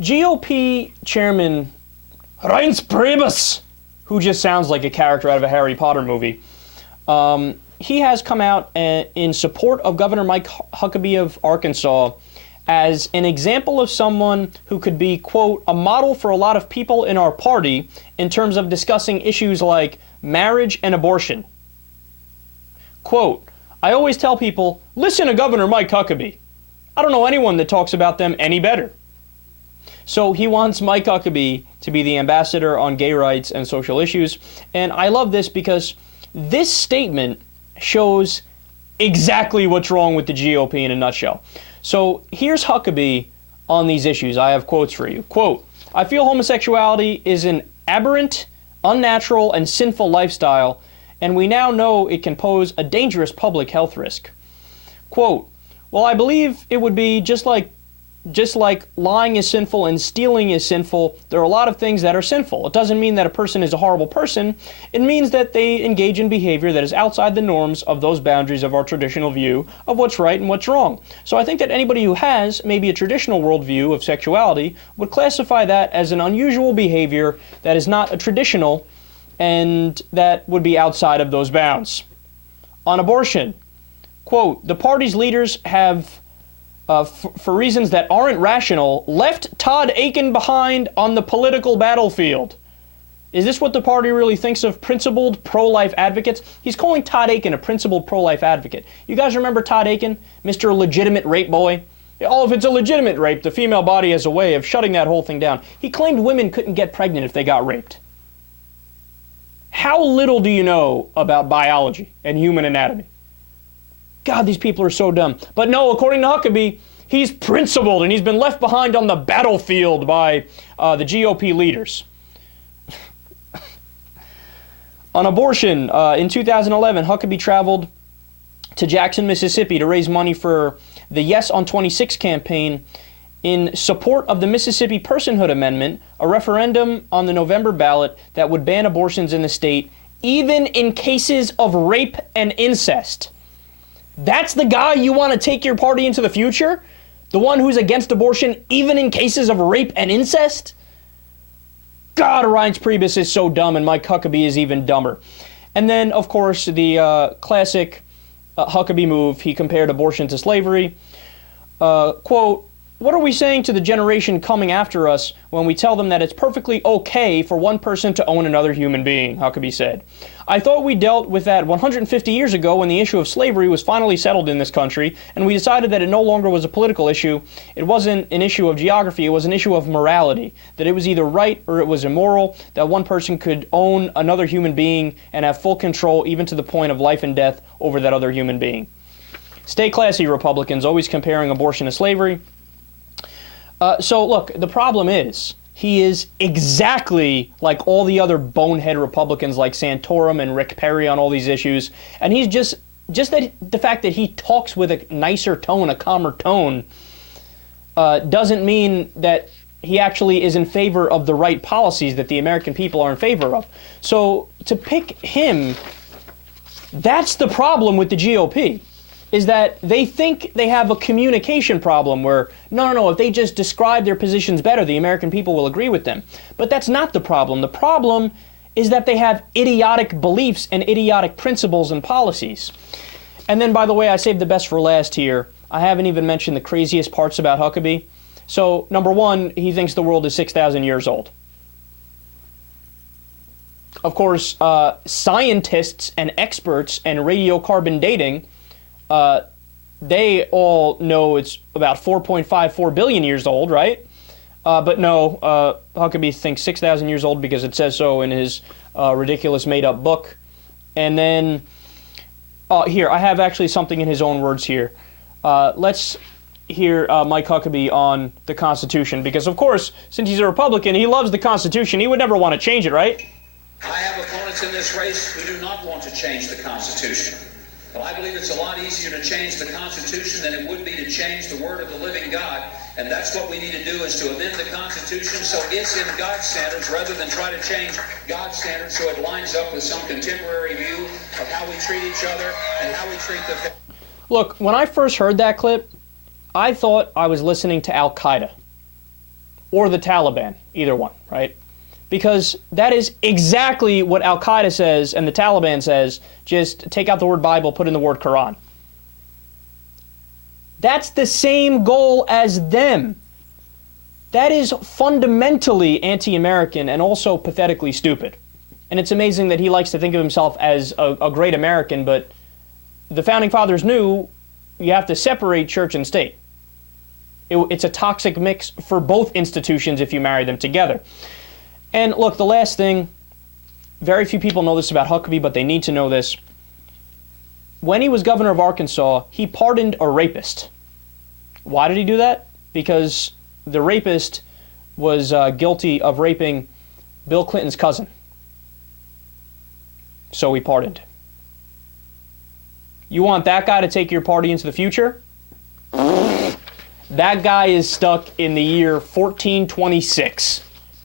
GOP chairman Reince Priebus, who just sounds like a character out of a Harry Potter movie, he has come out in support of Governor Mike Huckabee of Arkansas as an example of someone who could be, quote, a model for a lot of people in our party in terms of discussing issues like marriage and abortion. Quote, I always tell people, listen to Governor Mike Huckabee. I don't know anyone that talks about them any better. So he wants Mike Huckabee to be the ambassador on gay rights and social issues. And I love this because this statement shows exactly what's wrong with the GOP in a nutshell. So here's Huckabee on these issues. I have quotes for you. Quote, I feel homosexuality is an aberrant, unnatural, and sinful lifestyle, and we now know it can pose a dangerous public health risk. Quote, well, I believe it would be just like lying is sinful and stealing is sinful. There are a lot of things that are sinful. It doesn't mean that a person is a horrible person. It means that they engage in behavior that is outside the norms of those boundaries of our traditional view of what's right and what's wrong. So I think that anybody who has maybe a traditional worldview of sexuality would classify that as an unusual behavior that is not a traditional and that would be outside of those bounds. On abortion, quote, the party's leaders have for reasons that aren't rational, left Todd Akin behind on the political battlefield. Is this what the party really thinks of principled pro-life advocates? He's calling Todd Akin a principled pro-life advocate. You guys remember Todd Akin, Mr. Legitimate Rape Boy? Oh, if it's a legitimate rape, the female body has a way of shutting that whole thing down. He claimed women couldn't get pregnant if they got raped. How little do you know about biology and human anatomy? God, these people are so dumb. But no, according to Huckabee, he's principled and he's been left behind on the battlefield by the GOP leaders. On abortion, in 2011, Huckabee traveled to Jackson, Mississippi to raise money for the Yes on 26 campaign in support of the Mississippi Personhood Amendment, a referendum on the November ballot that would ban abortions in the state, even in cases of rape and incest. That's the guy you want to take your party into the future? The one who's against abortion even in cases of rape and incest? God, Reince Priebus is so dumb and Mike Huckabee is even dumber. And then, of course, the classic Huckabee move, he compared abortion to slavery. Quote, what are we saying to the generation coming after us when we tell them that it's perfectly okay for one person to own another human being, Huckabee said. I thought we dealt with that 150 years ago when the issue of slavery was finally settled in this country, and we decided that it no longer was a political issue. It wasn't an issue of geography, it was an issue of morality, that it was either right or it was immoral, that one person could own another human being and have full control even to the point of life and death over that other human being. Stay classy, Republicans, always comparing abortion to slavery. So look, the problem is, he is exactly like all the other bonehead Republicans like Santorum and Rick Perry on all these issues, and he's just that the fact that he talks with a nicer tone, a calmer tone, doesn't mean that he actually is in favor of the right policies that the American people are in favor of. So to pick him, that's the problem with the GOP. Is that they think they have a communication problem where, no, if they just describe their positions better, the American people will agree with them. But that's not the problem. The problem is that they have idiotic beliefs and idiotic principles and policies. And then, by the way, I saved the best for last here. I haven't even mentioned the craziest parts about Huckabee. So, number one, he thinks the world is 6,000 years old. Of course, scientists and experts and radiocarbon dating, they all know it's about 4.54 billion years old, right? But no, Huckabee thinks 6,000 years old because it says so in his ridiculous made-up book. And then, here, I have actually something in his own words here. Let's hear Mike Huckabee on the Constitution, because, of course, since he's a Republican, he loves the Constitution. He would never want to change it, right? I have opponents in this race who do not want to change the Constitution. But I believe it's a lot easier to change the Constitution than it would be to change the word of the living God. And that's what we need to do, is to amend the Constitution so it's in God's standards rather than try to change God's standards so it lines up with some contemporary view of how we treat each other and how we treat the... Look, when I first heard that clip, I thought I was listening to Al-Qaeda. or the Taliban, either one, right? Because that is exactly what Al-Qaeda says and the Taliban says. Just take out the word Bible, put in the word Quran. That's the same goal as them. That is fundamentally anti-American and also pathetically stupid. And it's amazing that he likes to think of himself as a great American, but the Founding Fathers knew you have to separate church and state. It's a toxic mix for both institutions if you marry them together. And look, the last thing, very few people know this about Huckabee, but they need to know this. When he was governor of Arkansas, he pardoned a rapist. Why did he do that? Because the rapist was guilty of raping Bill Clinton's cousin. So he pardoned. You want that guy to take your party into the future? That guy is stuck in the year 1426.